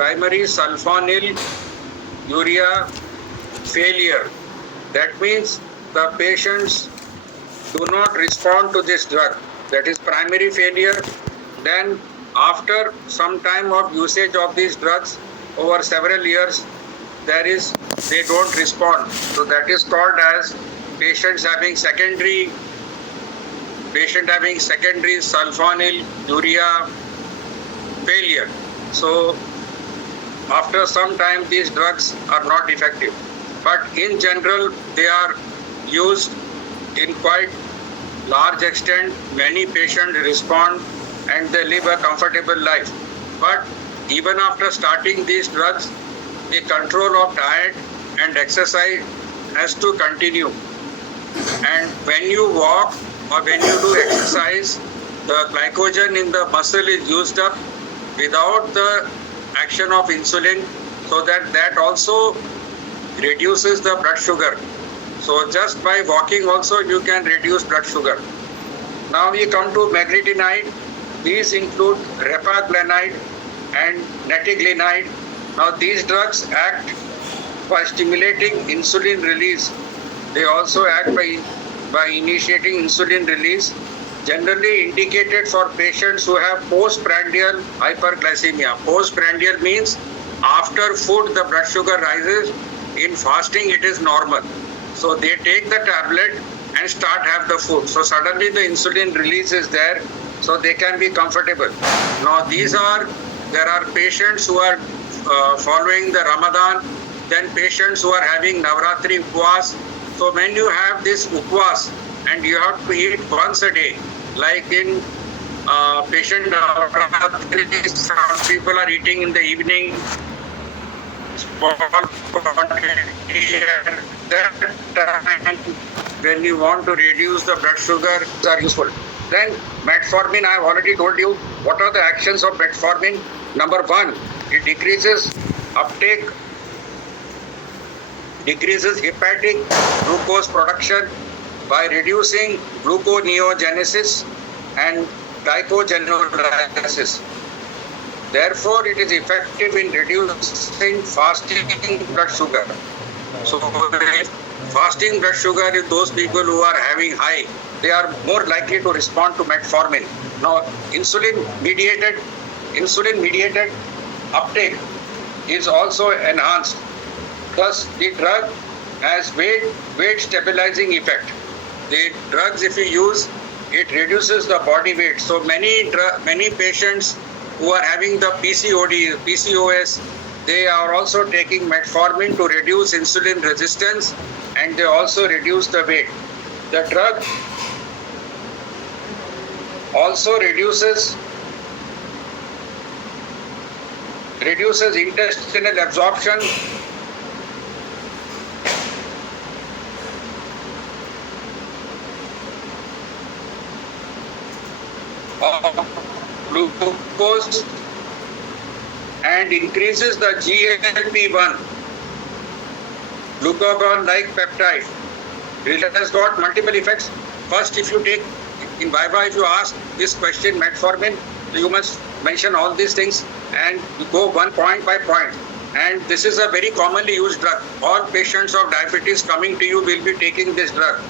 primary sulfonylurea failure. That means the patients do not respond to this drug. That is primary failure. Then after some time of usage of these drugs over several years, they don't respond. So that is called as patient having secondary sulfonylurea failure. So after some time these drugs are not effective. But in general they are used in quite large extent. Many patients respond and they live a comfortable life. But even after starting these drugs, the control of diet and exercise has to continue. And when you walk or when you do exercise, the glycogen in the muscle is used up without the action of insulin, so that also reduces the blood sugar. So just by walking also you can reduce blood sugar. Now we come to meglitidenide. These include repaglinide and netiglinide. Now these drugs act by stimulating insulin release. They also act by initiating insulin release, generally indicated for patients who have postprandial hyperglycemia. Postprandial means after food the blood sugar rises. In fasting it is normal. So they take the tablet and start have the food. So suddenly the insulin release is there, so they can be comfortable. Now there are patients who are following the Ramadan, then patients who are having Navratri Upwas. So when you have this Upwas and you have to eat once a day, like in patient Navratri, some people are eating in the evening, small quantity, and that time when you want to reduce the blood sugar are useful. Then metformin, I have already told you what are the actions of metformin. Number one, it decreases uptake, decreases hepatic glucose production by reducing gluconeogenesis and glycogenolysis. Therefore, it is effective in reducing fasting blood sugar. So, fasting blood sugar is those people who are having high, they are more likely to respond to metformin. Now, insulin-mediated uptake is also enhanced. Thus, the drug has weight stabilizing effect. The drugs, if you use, it reduces the body weight. So many patients who are having the PCOS, they are also taking metformin to reduce insulin resistance, and they also reduce the weight. The drug also reduces intestinal absorption of glucose and increases the GLP-1, glucagon-like peptide. It has got multiple effects. First, if you take in Viva, if you ask this question, metformin, you must mention all these things and go one point by point. And this is a very commonly used drug. All patients of diabetes coming to you will be taking this drug.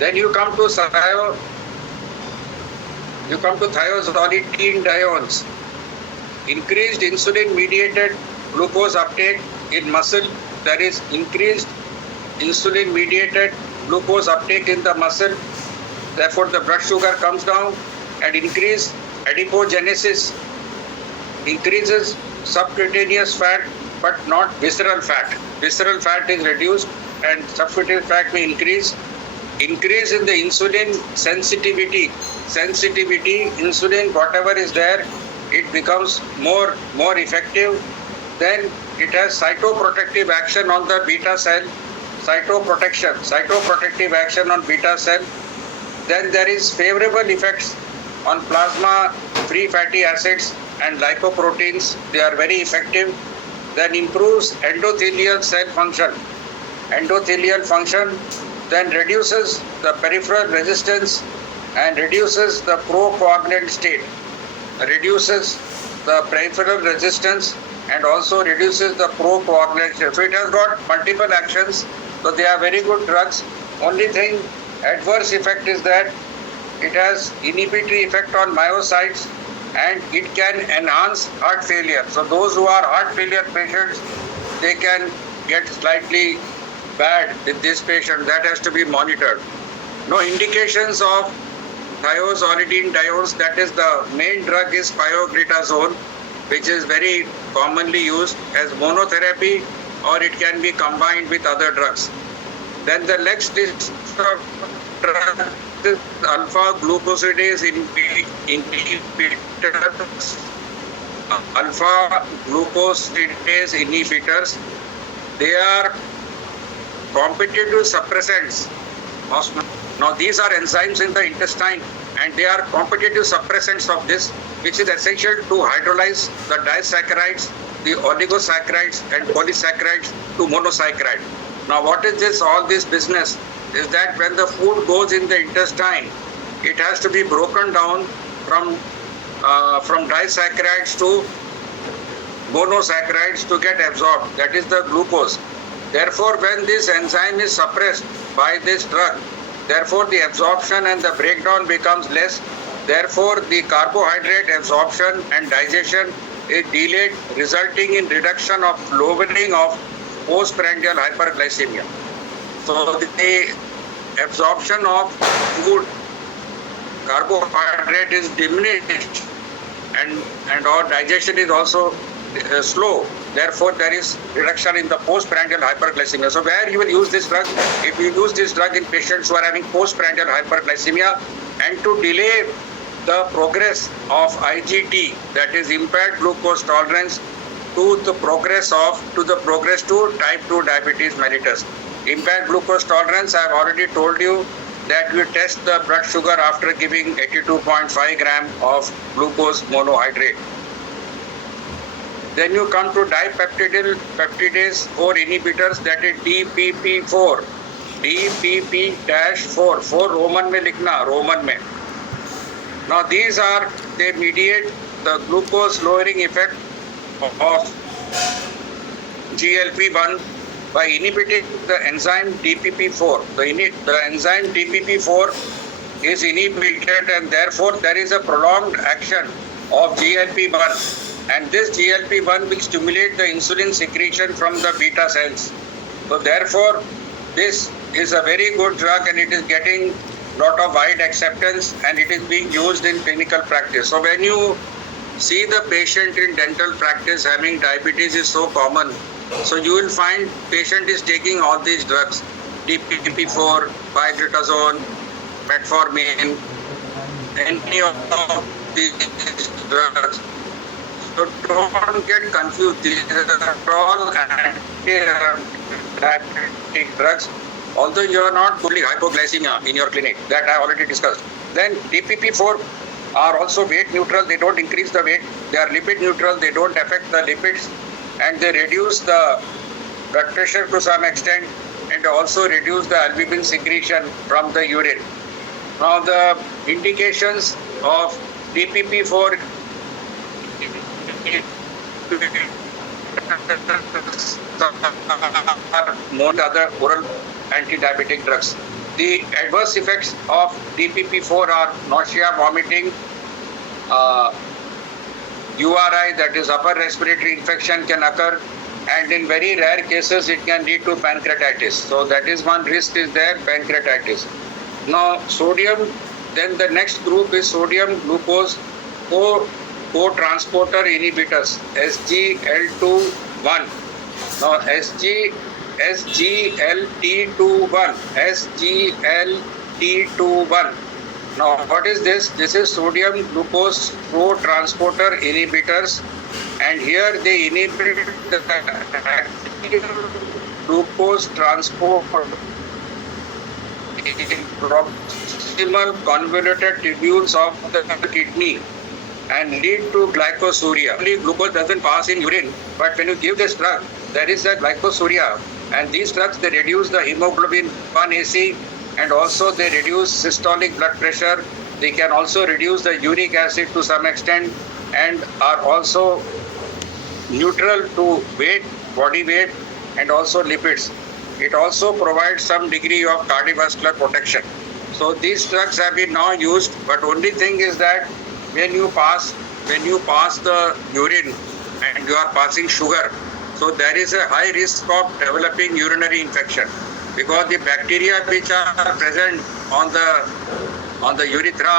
Then you come to thiazolidinediones. Increased insulin-mediated glucose uptake in muscle. There is increased insulin-mediated glucose uptake in the muscle. Therefore, the blood sugar comes down, and increased adipogenesis increases subcutaneous fat, but not visceral fat. Visceral fat is reduced, and subcutaneous fat may increase. Increase in the insulin sensitivity, insulin, whatever is there, it becomes more effective. Then it has cytoprotective action on the beta cell, cytoprotective action on beta cell. Then there is favorable effects On plasma free fatty acids and lipoproteins, they are very effective. Then improves endothelial cell function. Endothelial function then reduces the peripheral resistance and reduces the procoagulant state, reduces the peripheral resistance and also reduces the procoagulant state. So it has got multiple actions. So they are very good drugs. Only thing, adverse effect is that it has inhibitory effect on myocytes and it can enhance heart failure. So those who are heart failure patients, they can get slightly bad with this patient. That has to be monitored. No indications of thiazolidinediones, that is the main drug is pioglitazone, which is very commonly used as monotherapy or it can be combined with other drugs. Then the next is alpha glucosidase inhibitors. Alpha glucosidase inhibitors, they are competitive suppressants. Now these are enzymes in the intestine and they are competitive suppressants of this, which is essential to hydrolyze the disaccharides, the oligosaccharides and polysaccharides to monosaccharide. Now what is this, all this business is that when the food goes in the intestine, it has to be broken down from disaccharides to monosaccharides to get absorbed. That is the glucose. Therefore, when this enzyme is suppressed by this drug, therefore the absorption and the breakdown becomes less. Therefore, the carbohydrate absorption and digestion is delayed, resulting in reduction of lowering of postprandial hyperglycemia. So the absorption of food carbohydrate is diminished and our digestion is also slow. Therefore, there is reduction in the postprandial hyperglycemia. So where you will use this drug? If you use this drug in patients who are having postprandial hyperglycemia and to delay the progress of IGT, that is impaired glucose tolerance, to the progress to type 2 diabetes mellitus. Impaired glucose tolerance, I have already told you that we test the blood sugar after giving 82.5 gram of glucose monohydrate. Then you come to dipeptidase 4 inhibitors, that is DPP4. DPP-4, 4 Roman में लिखना, Roman में. Now these are, they mediate the glucose lowering effect of GLP-1 by inhibiting the enzyme DPP4. The enzyme DPP4 is inhibited and therefore there is a prolonged action of GLP-1. And this GLP-1 will stimulate the insulin secretion from the beta cells. So therefore, this is a very good drug and it is getting lot of wide acceptance and it is being used in clinical practice. So when you see the patient in dental practice having diabetes is so common. So you will find patient is taking all these drugs, DPP4, pioglitazone, metformin, any of these drugs. So don't get confused. These are all anti-diabetic drugs. Although you are not fully hypoglycemia in your clinic, that I already discussed. Then DPP4 are also weight neutral. They don't increase the weight. They are lipid neutral. They don't affect the lipids, and they reduce the blood pressure to some extent, and also reduce the albumin secretion from the urine. Now the indications of DPP4 more other oral anti-diabetic drugs. The adverse effects of DPP4 are nausea, vomiting, URI, that is upper respiratory infection, can occur, and in very rare cases it can lead to pancreatitis. So that is one risk is there, pancreatitis. Now sodium, then the next group is sodium glucose co-transporter inhibitors, SGLT1. Now SGLT1. Now what is this? This is sodium glucose co-transporter inhibitors, and here they inhibit the active glucose transport proximal convoluted tubules of the kidney and lead to glycosuria. Only glucose doesn't pass in urine, but when you give this drug, there is a glycosuria, and these drugs, they reduce the hemoglobin 1AC, and also they reduce systolic blood pressure. They can also reduce the uric acid to some extent, and are also neutral to weight, body weight, and also lipids. It also provides some degree of cardiovascular protection. So these drugs have been now used, but only thing is that when you pass the urine and you are passing sugar, so there is a high risk of developing urinary infection, because the bacteria which are present on the urethra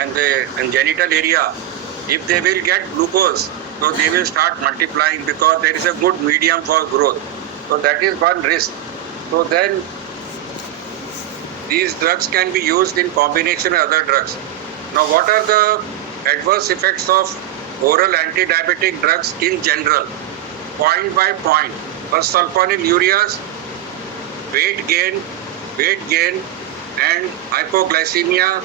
and the genital area, if they will get glucose, so they will start multiplying, because there is a good medium for growth. So that is one risk. So then these drugs can be used in combination with other drugs. Now, what are the adverse effects of oral anti-diabetic drugs in general? Point by point. First, sulfonylureas, weight gain, and hypoglycemia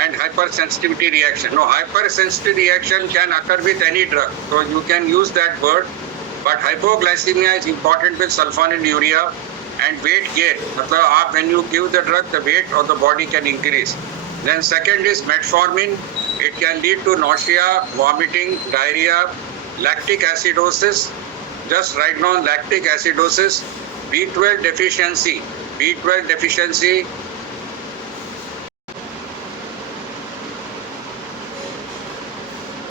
and hypersensitivity reaction. Now, hypersensitivity reaction can occur with any drug, so you can use that word. But hypoglycemia is important with sulfonylurea, and weight gain. मतलब when you give the drug, the weight of the body can increase. Then second is metformin. It can lead to nausea, vomiting, diarrhea, lactic acidosis. Just right now, lactic acidosis, B12 deficiency. B12 deficiency